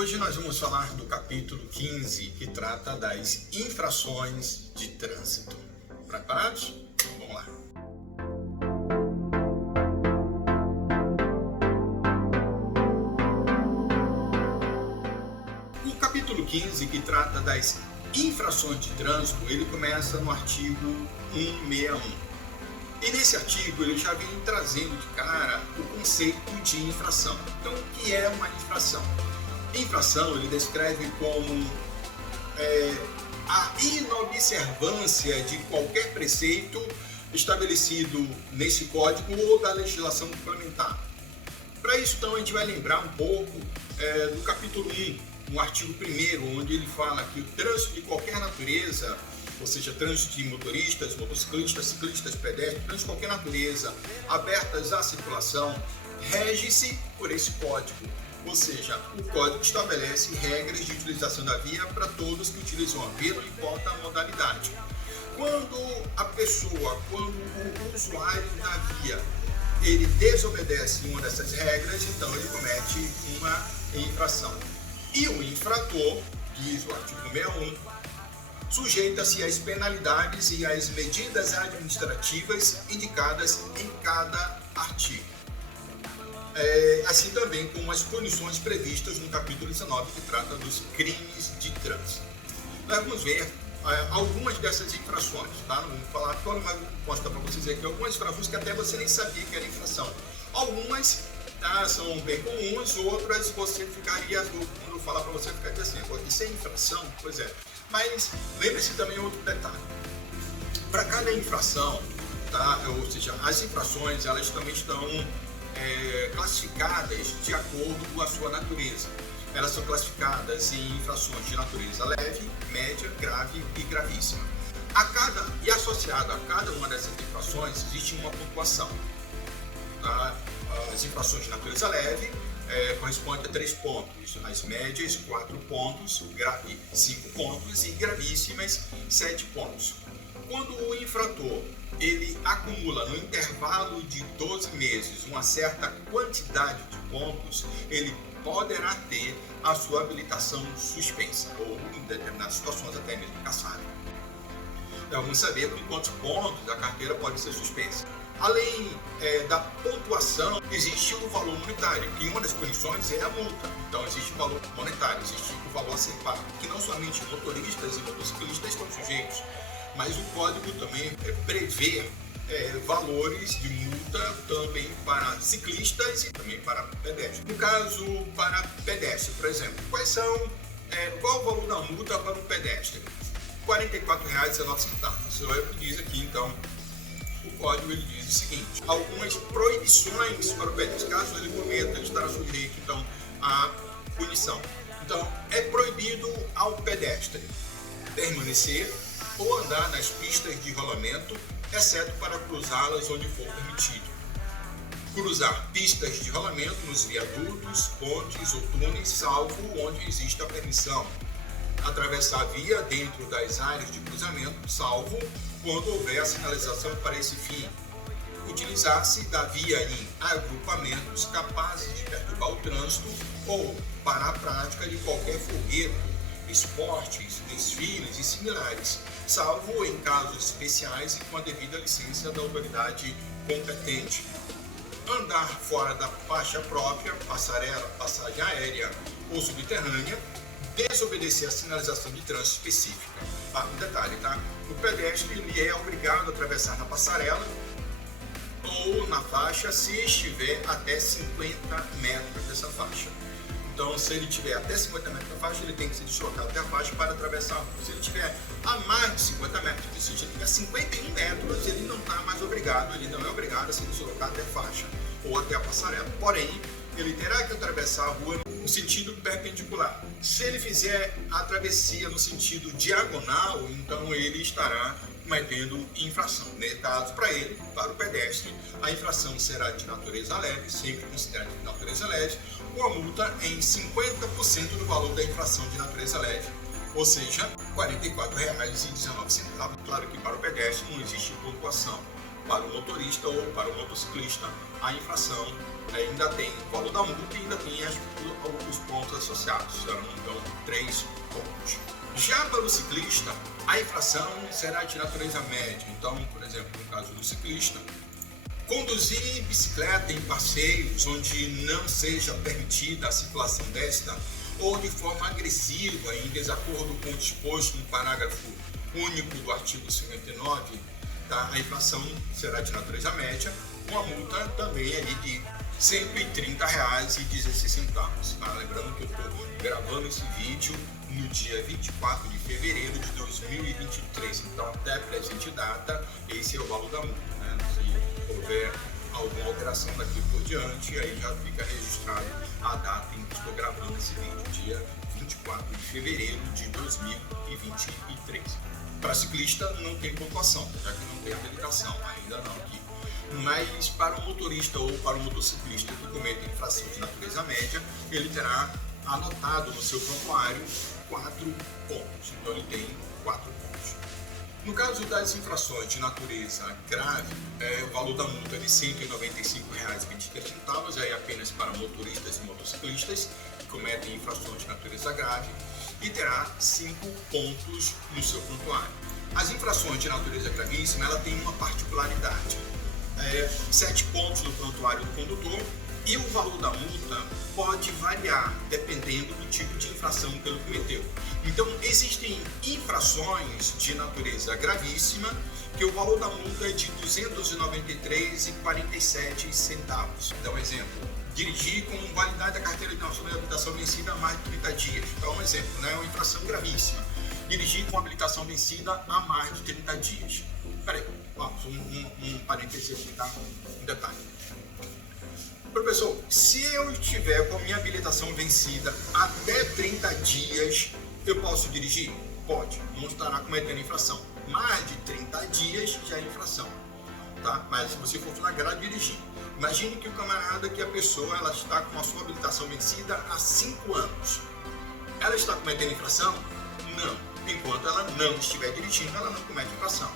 Hoje nós vamos falar do capítulo 15, que trata das infrações de trânsito. Preparados? Vamos lá. O capítulo 15, que trata das infrações de trânsito, ele começa no artigo 161. E nesse artigo ele já vem trazendo de cara o conceito de infração. Então, o que é uma infração? Infração ele descreve como a inobservância de qualquer preceito estabelecido nesse código ou da legislação complementar. Para isso, então, a gente vai lembrar um pouco do capítulo 1, no artigo 1º, onde ele fala que o trânsito de qualquer natureza, ou seja, trânsito de motoristas, motociclistas, ciclistas, pedestres, trânsito de qualquer natureza, abertas à circulação, rege-se por esse código. Ou seja, o código estabelece regras de utilização da via para todos que utilizam a via, não importa a modalidade. Quando o usuário da via, ele desobedece uma dessas regras, então ele comete uma infração. E o infrator, diz o artigo 61, sujeita-se às penalidades e às medidas administrativas indicadas em cada artigo. Assim também como as punições previstas no capítulo 19, que trata dos crimes de trânsito. Nós vamos ver algumas dessas infrações, tá? Não vamos falar todas, mas mostrar para vocês aqui algumas infrações que até você nem sabia que era infração. Algumas são bem comuns, outras você ficaria, quando eu falar para você, ficaria assim, isso é infração? Pois é. Mas lembre-se também outro detalhe. Para cada infração, tá? Ou seja, as infrações elas também estão classificadas de acordo com a sua natureza. Elas são classificadas em infrações de natureza leve, média, grave e gravíssima. E associado a cada uma dessas infrações existe uma pontuação. Tá? As infrações de natureza leve correspondem a 3 pontos, as médias 4 pontos, grave 5 pontos e gravíssimas 7 pontos. Quando o infrator ele acumula no intervalo de 12 meses uma certa quantidade de pontos, ele poderá ter a sua habilitação suspensa ou, em determinadas situações, até mesmo cassada. Então, vamos saber com quantos pontos a carteira pode ser suspensa. Além da pontuação, existe o valor monetário, que uma das punições é a multa. Então, existe o valor monetário, existe o valor a ser pago, que não somente motoristas e motociclistas estão sujeitos, mas o código também prevê valores de multa também para ciclistas e também para pedestres. No caso, para pedestre, por exemplo, qual o valor da multa para um pedestre? R$ 44,19. Isso é o que diz aqui, então, o código ele diz o seguinte: algumas proibições para o pedestre. Caso ele cometa, ele estará sujeito, então, à punição. Então, é proibido ao pedestre permanecer ou andar nas pistas de rolamento, exceto para cruzá-las onde for permitido. Cruzar pistas de rolamento nos viadutos, pontes ou túneis, salvo onde exista a permissão. Atravessar a via dentro das áreas de cruzamento, salvo quando houver a sinalização para esse fim. Utilizar-se da via em agrupamentos capazes de perturbar o trânsito ou para a prática de qualquer folguedo, esportes, desfiles e similares, salvo em casos especiais e com a devida licença da autoridade competente. Andar fora da faixa própria, passarela, passagem aérea ou subterrânea, desobedecer a sinalização de trânsito específica. Um detalhe, tá? O pedestre ele é obrigado a atravessar na passarela ou na faixa se estiver até 50 metros dessa faixa. Então, se ele tiver até 50 metros da faixa, ele tem que se deslocar até a faixa para atravessar a rua. Se ele tiver a mais de 50 metros, se ele tiver 51 metros, ele não está mais obrigado, ele não é obrigado a se deslocar até a faixa ou até a passarela. Porém, ele terá que atravessar a rua no sentido perpendicular. Se ele fizer a travessia no sentido diagonal, então ele estará cometendo infração. No caso, para o pedestre, a infração será de natureza leve, sempre considerada de natureza leve, com a multa em 50% do valor da infração de natureza leve, ou seja, R$ 44,19. Claro que para o pedestre não existe pontuação. para o motorista ou para o motociclista, a infração ainda tem o valor da multa e ainda tem os pontos associados, serão então 3 pontos. Já para o ciclista, a infração será de natureza média. Então, por exemplo, no caso do ciclista, conduzir bicicleta em passeios onde não seja permitida a circulação desta ou de forma agressiva em desacordo com o disposto no parágrafo único do artigo 59, tá? A infração será de natureza média, uma multa também ali de R$ 130,16. Tá? Lembrando que eu estou gravando esse vídeo no dia 24 de fevereiro de 2023, então até a presente data, esse é o valor da multa. Né? Se houver alguma alteração daqui por diante, aí já fica registrado a data em que estou gravando esse vídeo, dia 24 de fevereiro de 2023. Para ciclista não tem pontuação, já que não tem habilitação, ainda não aqui. Mas para o motorista ou para o motociclista que cometa infração de natureza média, ele terá anotado no seu prontuário 4 pontos. Então ele tem 4 pontos. No caso das infrações de natureza grave, o valor da multa é de R$ 195,23, é apenas para motoristas e motociclistas que cometem infrações de natureza grave, e terá 5 pontos no seu prontuário. As infrações de natureza gravíssima, ela tem uma particularidade. 7 pontos no prontuário do condutor, e o valor da multa pode variar dependendo do tipo de infração que ele cometeu. Então, existem infrações de natureza gravíssima que o valor da multa é de R$ 293,47. Dá um exemplo: dirigir com validade da carteira de habilitação vencida há mais de 30 dias. Então, um exemplo, né? Uma infração gravíssima. Dirigir com habilitação vencida há mais de 30 dias. Peraí, um parênteses aqui, tá? Um detalhe. Professor, se eu estiver com a minha habilitação vencida até 30 dias, eu posso dirigir? Pode, não estará cometendo infração. Mais de 30 dias já é infração, tá? Mas se você for flagrado dirigir, imagine que o camarada, que a pessoa, ela está com a sua habilitação vencida há 5 anos. Ela está cometendo infração? Não. Enquanto ela não estiver dirigindo, ela não comete infração.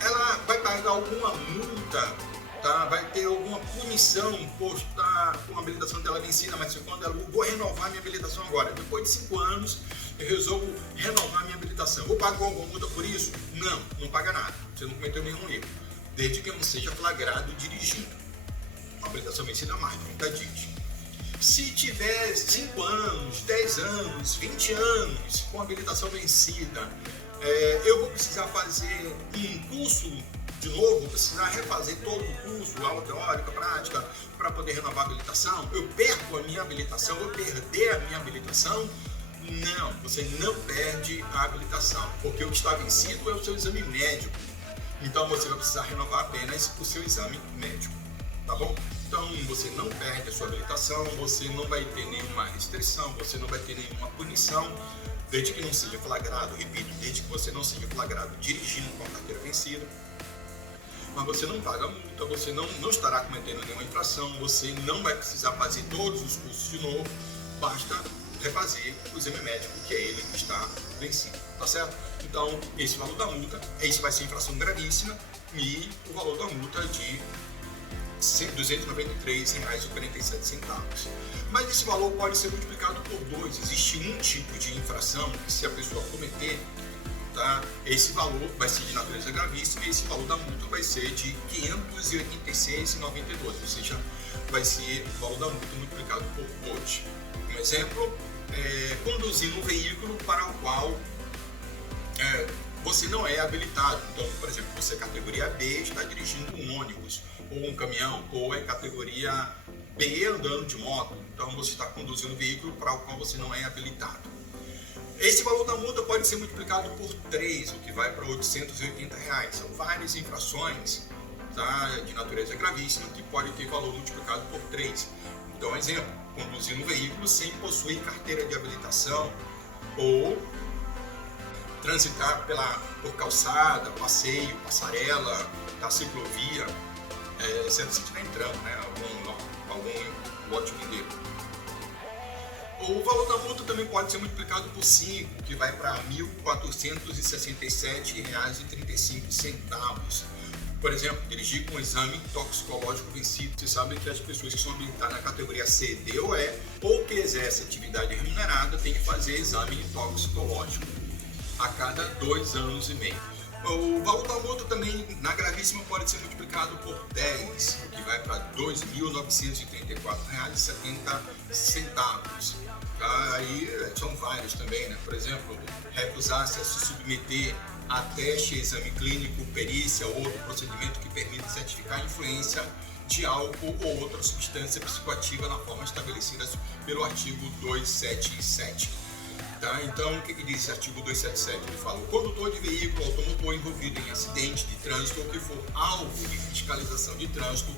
Ela vai pagar alguma multa, tá? Vai ter alguma punição por estar com a habilitação dela vencida, mas quando ela, vou renovar minha habilitação agora, depois de 5 anos, eu resolvo renovar minha habilitação. Vou pagar alguma multa por isso? Não, não paga nada. Você não cometeu nenhum erro, desde que não seja flagrado dirigindo. Uma habilitação vencida há mais de 30 dias. Se tiver 5 anos, 10 anos, 20 anos com habilitação vencida, eu vou precisar fazer um curso de novo, vou precisar refazer todo o curso, aula teórica, prática, para poder renovar a habilitação. Eu perco a minha habilitação, vou perder a minha habilitação? Não, você não perde a habilitação, porque o que está vencido é o seu exame médico. Então você vai precisar renovar apenas o seu exame médico, tá bom? Então você não perde a sua habilitação, você não vai ter nenhuma restrição, você não vai ter nenhuma punição, desde que não seja flagrado, repito, desde que você não seja flagrado dirigindo com a carteira vencida. Mas você não paga multa, você não estará cometendo nenhuma infração, você não vai precisar fazer todos os cursos de novo, basta refazer o exame médico, que é ele que está vencido, tá certo? Então, esse valor da multa, esse vai ser infração gravíssima, e o valor da multa é de R$ 293,47. Mas esse valor pode ser multiplicado por 2. Existe um tipo de infração que, se a pessoa cometer, tá, esse valor vai ser de natureza gravíssima, e esse valor da multa vai ser de R$ 586,92, ou seja, vai ser o valor da multa multiplicado por 2. Um exemplo, conduzir um veículo para o qual você não é habilitado. Então, por exemplo, você é categoria B, está dirigindo um ônibus, ou um caminhão, ou é categoria B andando de moto. Então, você está conduzindo um veículo para o qual você não é habilitado. Esse valor da multa pode ser multiplicado por 3, o que vai para R$ 880. São várias infrações, tá, de natureza gravíssima que podem ter valor multiplicado por 3. Então, exemplo, conduzir um veículo sem possuir carteira de habilitação, ou transitar por calçada, passeio, passarela, da ciclovia, se você estiver entrando, né, algum lote mineiro. O valor da multa também pode ser multiplicado por 5, que vai para R$ 1.467,35. Por exemplo, dirigir com um exame toxicológico vencido. Você sabe que as pessoas que são habilitadas na categoria C, D ou E, ou que exercem atividade remunerada, têm que fazer exame toxicológico a cada 2 anos e meio. O valor da multa também, na gravíssima, pode ser multiplicado por 10, o que vai para R$ 2.934,70. Aí são vários também, né? Por exemplo, recusar-se a se submeter a teste, exame clínico, perícia ou outro procedimento que permita certificar a influência de álcool ou outra substância psicoativa na forma estabelecida pelo artigo 277. Tá? Então, o que diz esse artigo 277? Ele fala: o condutor de veículo automotor envolvido em acidente de trânsito ou que for alvo de fiscalização de trânsito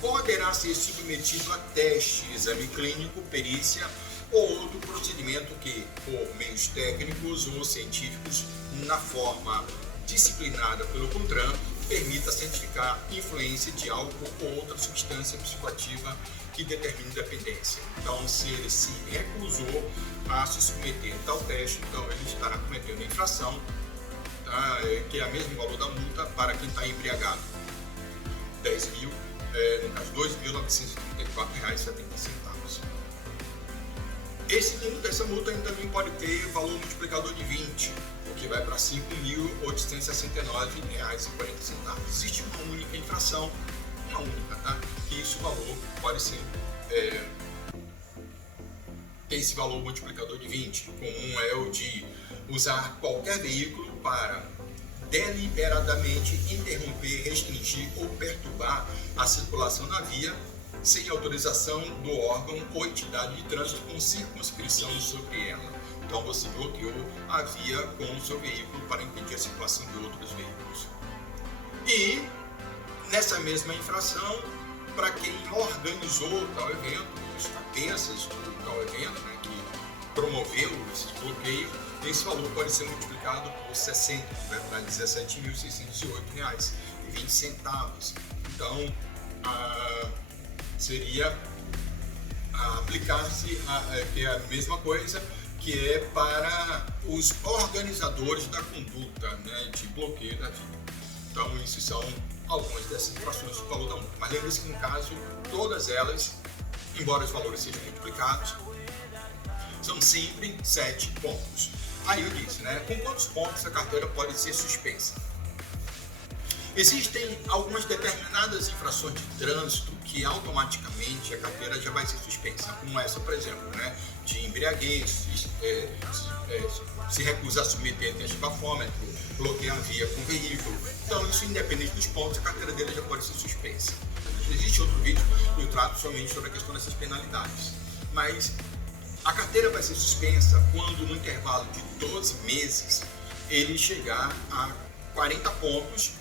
poderá ser submetido a teste, exame clínico, perícia ou outro procedimento que, por meios técnicos ou científicos, na forma disciplinada pelo CONTRAN, permita certificar influência de álcool ou outra substância psicoativa que determine dependência. Então, se ele se recusou a se submeter a tal teste, então ele estará cometendo infração, tá? Que é o mesmo valor da multa para quem está embriagado. No caso, R$ 2.934,70. Essa multa ainda também pode ter valor multiplicador de 20, o que vai para R$ 5.869,40. Existe uma única infração, uma única, tá? Que esse valor pode ser, tem esse valor multiplicador de 20. Comum é o de usar qualquer veículo para deliberadamente interromper, restringir ou perturbar a circulação na via sem autorização do órgão ou entidade de trânsito com circunscrição sobre ela. Então você bloqueou a via com o seu veículo para impedir a circulação de outros veículos. E nessa mesma infração, para quem organizou tal evento, os cabeças do tal evento, né, que promoveu esse bloqueio, esse valor pode ser multiplicado por 60, que vai para R$ 17.608,20. Então, seria aplicar-se que é a mesma coisa, que é para os organizadores da conduta, né, de bloqueio da via. Então, isso são algumas dessas infrações do valor da multa. Mas lembre-se que, no caso, todas elas, embora os valores sejam multiplicados, são sempre 7 pontos. Aí eu disse, né, com quantos pontos a carteira pode ser suspensa? Existem algumas determinadas infrações de trânsito que automaticamente a carteira já vai ser suspensa, como essa, por exemplo, né, de embriaguez, se recusar a submeter a teste de bafômetro, bloquear a via com o veículo. Então, isso independente dos pontos, a carteira dele já pode ser suspensa. Existe outro vídeo que eu trato somente sobre a questão dessas penalidades. Mas a carteira vai ser suspensa quando, no intervalo de 12 meses, ele chegar a 40 pontos,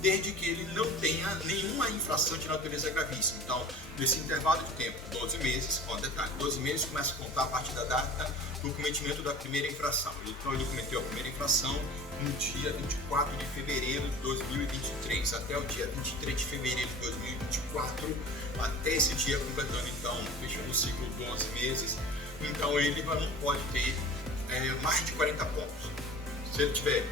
desde que ele não tenha nenhuma infração de natureza gravíssima. Então, nesse intervalo de tempo, 12 meses, detalhe, 12 meses começa a contar a partir da data do cometimento da primeira infração. Então, ele cometeu a primeira infração no dia 24 de fevereiro de 2023, até o dia 23 de fevereiro de 2024, até esse dia completando, então, fechando o ciclo 12 meses. Então, ele não pode ter mais de 40 pontos. Se ele tiver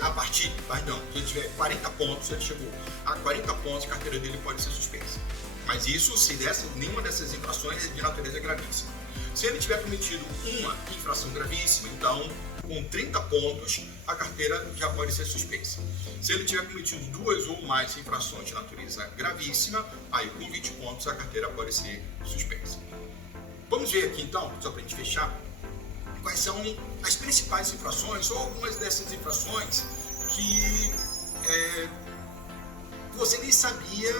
a partir, perdão, se ele tiver 40 pontos, se ele chegou a 40 pontos, a carteira dele pode ser suspensa. Mas isso se nenhuma dessas infrações é de natureza gravíssima. Se ele tiver cometido uma infração gravíssima, então, com 30 pontos, a carteira já pode ser suspensa. Se ele tiver cometido 2 ou mais infrações de natureza gravíssima, aí com 20 pontos a carteira pode ser suspensa. Vamos ver aqui então, só para a gente fechar, quais são as principais infrações ou algumas dessas infrações que você nem sabia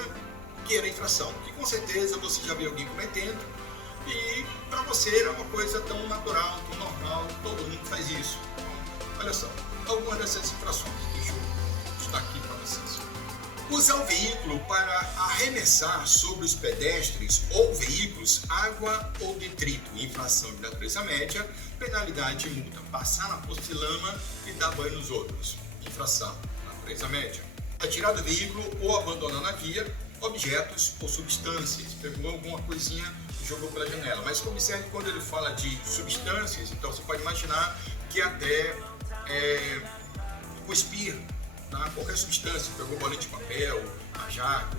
que era infração, que com certeza você já viu alguém cometendo e para você era uma coisa tão natural, tão normal, todo mundo faz isso. Então, olha só, algumas dessas infrações, deixa eu estar aqui para vocês. Usar o veículo para arremessar sobre os pedestres ou veículos água ou detrito, infração de natureza média, penalidade e multa. Passar na poça de lama e dar banho nos outros, infração, natureza média. Atirar do veículo ou abandonar na via objetos ou substâncias. Pegou alguma coisinha e jogou pela janela. Mas observe quando ele fala de substâncias, então você pode imaginar que até cuspir tá? Qualquer substância, pegou bolinha de papel, a jaca,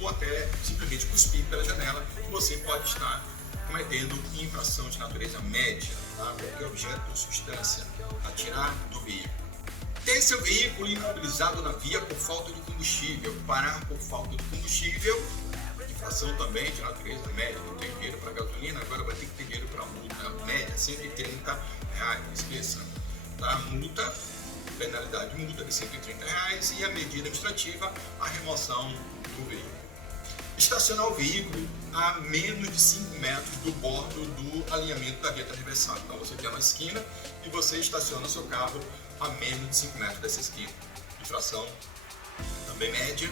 ou até simplesmente cuspir pela janela, você pode estar cometendo infração de natureza média, tá? Qualquer objeto ou substância a tirar do veículo. Ter seu veículo imobilizado na via por falta de combustível, parar por falta de combustível, infração também de natureza média. Não tem dinheiro para gasolina, agora vai ter que ter dinheiro para multa média, R$130, esqueça, tá? Multa, penalidade multa de R$130 e a medida administrativa, a remoção do veículo. Estacionar o veículo a menos de 5 metros do bordo do alinhamento da via transversal. Então você tem uma esquina e você estaciona o seu carro a menos de 5 metros dessa esquina. Infração também média,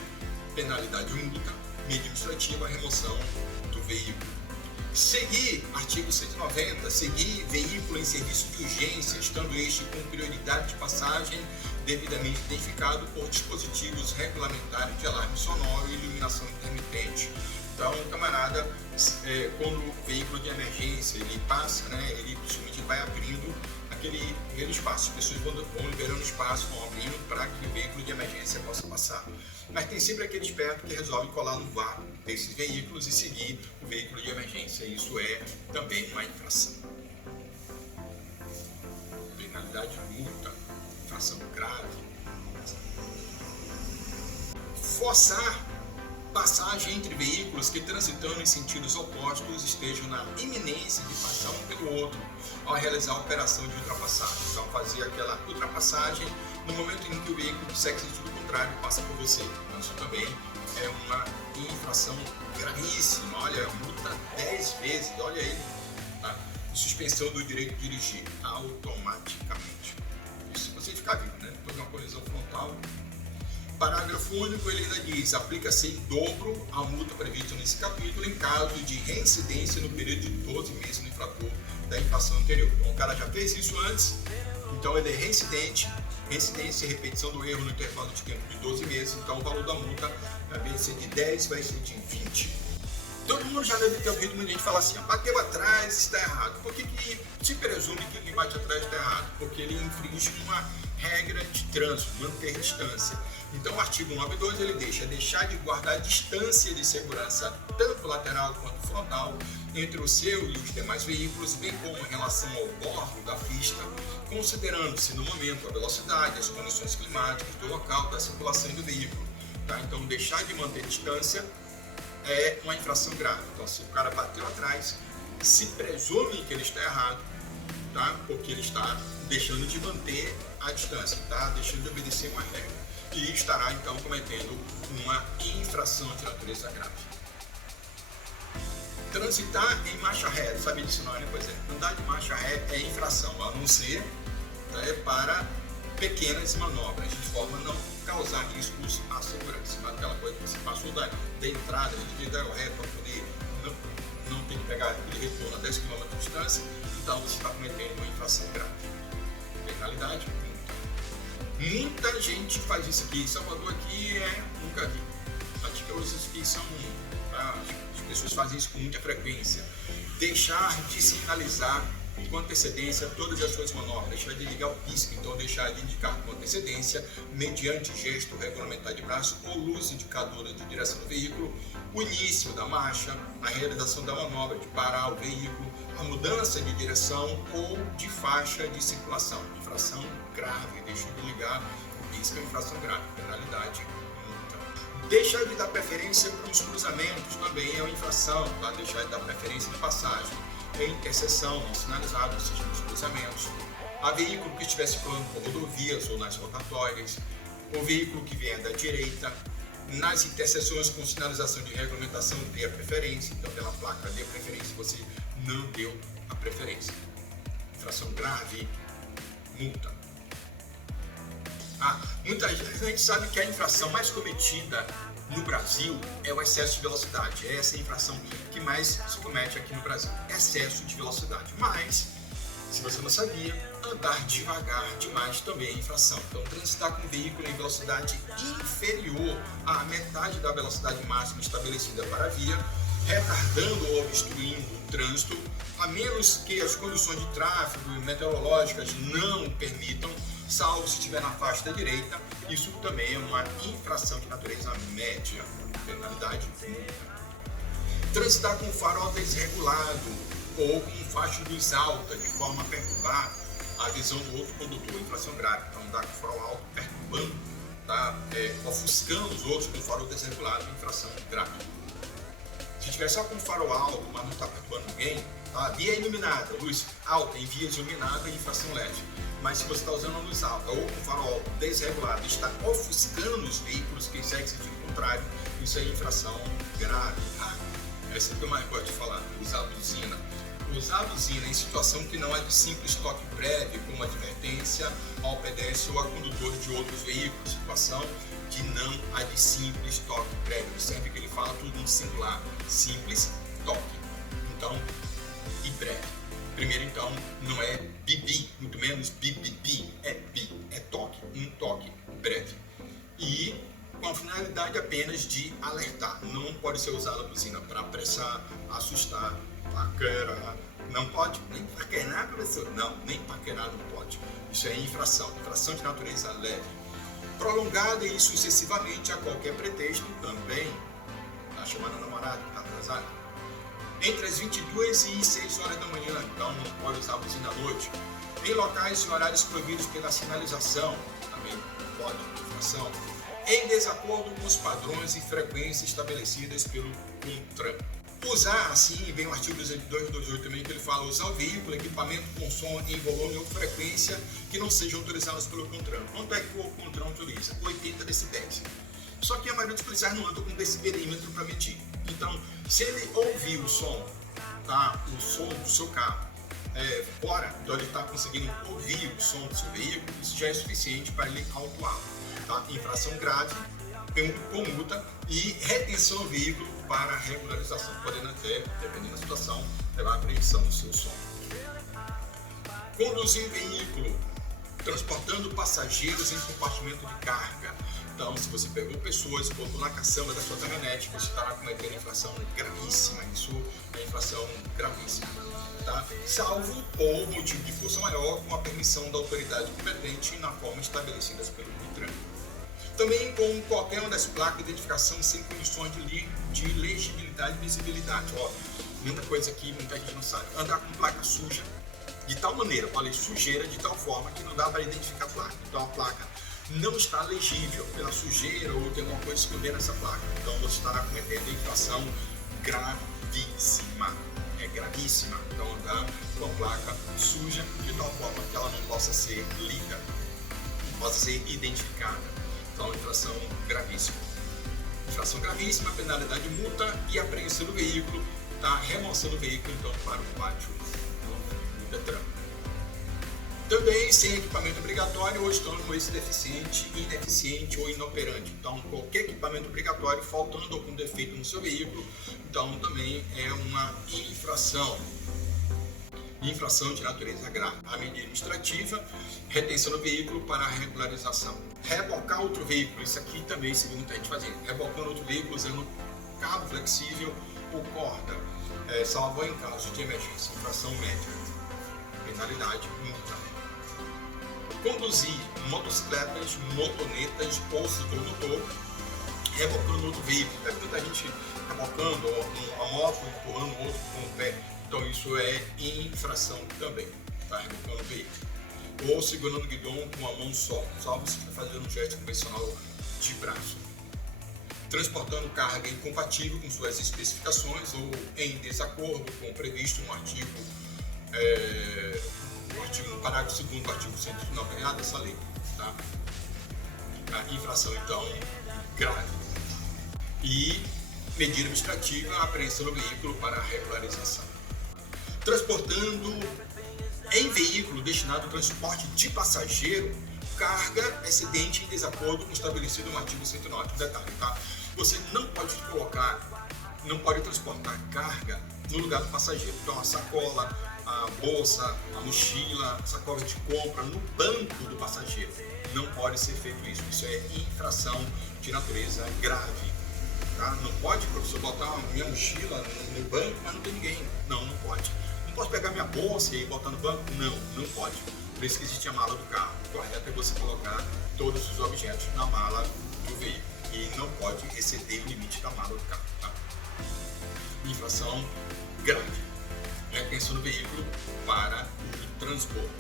penalidade multa, medida administrativa, remoção do veículo. Seguir, artigo 190, seguir veículo em serviço de urgência, estando este com prioridade de passagem devidamente identificado por dispositivos regulamentares de alarme sonoro e iluminação intermitente. Então, camarada, quando o veículo de emergência ele passa, né, ele simplesmente vai abrindo aquele espaço. As pessoas vão liberando espaço, vão abrindo para que o veículo de emergência possa passar. Mas tem sempre aquele esperto que resolve colar no vácuo desses veículos e seguir o veículo de emergência. Isso é também uma infração. Penalidade multa, infração grave. Forçar passagem entre veículos que transitando em sentidos opostos estejam na iminência de passar um pelo outro ao realizar a operação de ultrapassagem. Então, fazer aquela ultrapassagem no momento em que o veículo que segue sentido contrário passa por você. Então, isso também é uma infração gravíssima. Olha, multa 10 vezes, olha aí, tá? Suspensão do direito de dirigir automaticamente. Isso se você ficar vivo, né? Depois de uma colisão frontal. Parágrafo único, ele ainda diz: aplica-se em dobro a multa prevista nesse capítulo em caso de reincidência no período de 12 meses no infrator da infração anterior. Então, o cara já fez isso antes, então ele é reincidência e repetição do erro no intervalo de tempo de 12 meses, então o valor da multa, ao invés de ser de 10, vai ser de 20. Todo mundo já deve ter ouvido muita gente falar assim: bateu atrás, está errado. Por que se presume que quem bate atrás está errado? Porque ele infringe uma regra de trânsito, manter distância. Então o artigo 92 ele deixar de guardar distância de segurança, tanto lateral quanto frontal, entre o seu e os demais veículos, bem como em relação ao bordo da pista, considerando-se no momento a velocidade, as condições climáticas do local da circulação do veículo. Tá? Então deixar de manter distância é uma infração grave. Então, se o cara bateu atrás, se presume que ele está errado, tá? Porque ele está deixando de manter a distância, tá? Deixando de obedecer uma regra. E estará, então, cometendo uma infração de natureza grave. Transitar em marcha ré, sabe disso não, né? Pois é, andar de marcha ré é infração, a não ser, tá? Para pequenas manobras, de forma a não causar riscos à segurança. Aquela coisa que você passou da entrada, de dar o ré para poder não ter que pegar aquele retorno a 10 km de distância, então você está cometendo uma infração grave. Penalidade, multa. Muita gente faz isso aqui. Em Salvador aqui nunca vi. Acho que os aqui são, as pessoas fazem isso com muita frequência. Deixar de sinalizar com antecedência todas as suas manobras, deixar de ligar o pisca, então deixar de indicar com antecedência, mediante gesto regulamentar de braço ou luz indicadora de direção do veículo, o início da marcha, a realização da manobra de parar o veículo, a mudança de direção ou de faixa de circulação. Infração grave, deixou de ligar o pisca, infração grave, penalidade, multa. Deixar de dar preferência para os cruzamentos também é uma infração, tá? Deixar de dar preferência de passagem. Em interseção não sinalizada, ou seja, nos cruzamentos, a veículo que estiver circulando por rodovias ou nas rotatórias, o veículo que vier da direita, nas interseções com sinalização de regulamentação dê a preferência, então pela placa dê a preferência, você não deu a preferência. Infração grave, multa. Muita gente sabe que a infração mais cometida no Brasil é o excesso de velocidade. É essa a infração que mais se comete aqui no Brasil. Excesso de velocidade. Mas, se você não sabia, andar devagar demais também é infração. Então, transitar com um veículo em velocidade inferior à metade da velocidade máxima estabelecida para a via retardando ou obstruindo o trânsito, a menos que as condições de tráfego e meteorológicas não permitam, salvo se estiver na faixa da direita. Isso também é uma infração de natureza média, penalidade multa. Transitar com farol desregulado ou com faixa de luz alta, de forma a perturbar a visão do outro condutor, infração grave. Então, andar com farol alto perturbando, tá? Ofuscando os outros com farol desregulado, infração grave. Se tiver só com farol alto, mas não está perturbando ninguém, tá? Via iluminada, luz alta em via iluminada, infração leve. Mas se você está usando a luz alta ou com farol desregulado, está ofuscando os veículos que seguem sentido contrário, isso é infração grave. Essa é que eu mais gosto de falar, usar buzina. Usar buzina em situação que não é de simples toque prévio, como advertência ao pedestre ou a condutor de outros veículos, situação que não há de simples toque prévio. Sempre que ele fala tudo no singular, simples toque. Então, e breve. Primeiro, então, não é bibi, muito menos bibibi, é bi, é toque, um toque breve. E com a finalidade apenas de alertar. Não pode ser usada a buzina para apressar, assustar, paquerar. Não pode nem paquerar, professor? Não, nem paquerar não pode. Isso é infração de natureza leve. Prolongada e sucessivamente a qualquer pretexto também. Está chamando a namorada, está atrasada. Entre as 22 e 6 horas da manhã, então não pode usar a buzina à noite. Em locais e horários proibidos pela sinalização, também pode, infração. Em desacordo com os padrões e frequências estabelecidas pelo CONTRAN. Usar, assim, vem o artigo 228 também, que ele fala usar o veículo, equipamento com som em volume ou frequência que não sejam autorizados pelo CONTRAN. Quanto é que o CONTRAN autoriza? 80 decibéis. Só que a maioria dos policiais não anda com decibelímetro para medir. Então, se ele ouvir o som, tá? O som do seu carro, fora, então ele está conseguindo ouvir o som do seu veículo, isso já é suficiente para ele autuar. Tá? Infração grave, com multa e retenção do veículo para regularização, podendo até, dependendo da situação, levar à apreensão do seu som. Conduzir veículo transportando passageiros em compartimento de carga. Então, se você pegou pessoas e colocou na caçamba da sua caminhonete, você estará cometendo infração gravíssima. Isso é infração gravíssima. Tá? Salvo ou motivo de força maior, com a permissão da autoridade competente na forma estabelecida pelo CONTRAN. Também com qualquer uma das placas de identificação sem condições de legibilidade e visibilidade. Ó, muita coisa aqui, muita gente não sabe. Andar com placa suja, de tal maneira, falei sujeira, de tal forma que não dá para identificar a placa. Então a placa não está legível pela sujeira ou tem alguma coisa escondendo essa placa. Então você estará cometendo infração gravíssima. É gravíssima. Então andar com a placa suja de tal forma que ela não possa ser lida, não possa ser identificada. Então, infração gravíssima. Infração gravíssima, penalidade multa e apreensão do veículo, tá? Remoção do veículo, então, para o pátio do Detran. Também sem equipamento obrigatório ou estando com esse deficiente, ineficiente ou inoperante. Então, qualquer equipamento obrigatório faltando ou com defeito no seu veículo, então também é uma infração. Infração de natureza grave. A medida administrativa, retenção do veículo para a regularização. Rebocar outro veículo, isso aqui também se muita gente fazendo. Rebocando outro veículo usando cabo flexível ou corda, salvo em caso de emergência. Infração média. Penalidade, multa. Conduzir motocicletas, motonetas ou ciclomotor, rebocando outro veículo. Tem muita gente rebocando uma moto, empurrando o outro com o pé. Então isso é infração também, tá? Rebocando o veículo. Ou segurando o guidão com a mão só, salvo se estiver fazendo um gesto convencional de braço. Transportando carga incompatível com suas especificações ou em desacordo com o previsto no artigo, no parágrafo 2º do artigo 109 dessa lei. Tá? A infração, então, grave. E medida administrativa, apreensão do veículo para regularização. Transportando em veículo destinado ao transporte de passageiro, carga excedente em desacordo com o estabelecido no artigo 109. Detalhe, tá? Você não pode transportar carga no lugar do passageiro. Então, a sacola, a bolsa, a mochila, a sacola de compra no banco do passageiro. Não pode ser feito isso. Isso é infração de natureza grave. tá? Não pode, professor, botar a minha mochila no banco, mas não tem ninguém. Não, não pode. Não posso pegar minha bolsa e botar no banco? Não, não pode. Por isso que existe a mala do carro. O correto é você colocar todos os objetos na mala do veículo. E não pode exceder o limite da mala do carro, tá? Infração grave. Retenção do veículo para o transbordo.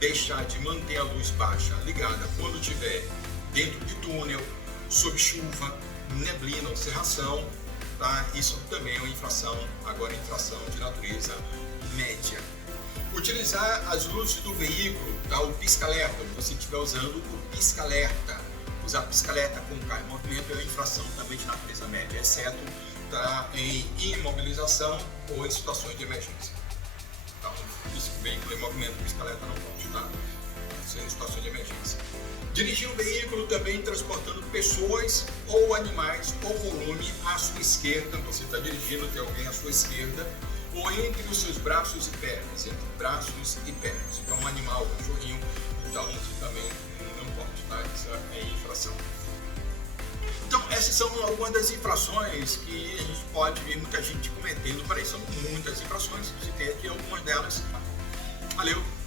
Deixar de manter a luz baixa ligada quando estiver dentro de túnel, sob chuva, neblina ou cerração, tá? Isso também é uma infração, agora infração de natureza média. Utilizar as luzes do veículo, tá? O pisca-alerta, se você estiver usando o pisca-alerta. Usar pisca-alerta com o carro em movimento é uma infração também de natureza média, exceto tá, em imobilização ou em situações de emergência. Então, veículo em movimento, pisca-alerta não pode, tá? Em situações de emergência. Dirigir o veículo também transportando pessoas ou animais ou volume à sua esquerda, você está dirigindo, tem alguém à sua esquerda, ou entre os seus braços e pernas, entre braços e pernas. Então, um animal, um cachorrinho, então você também não pode, tá? Isso é infração. Então, essas são algumas das infrações que a gente pode ver muita gente cometendo. Para isso, são muitas infrações, citei aqui algumas delas. Valeu!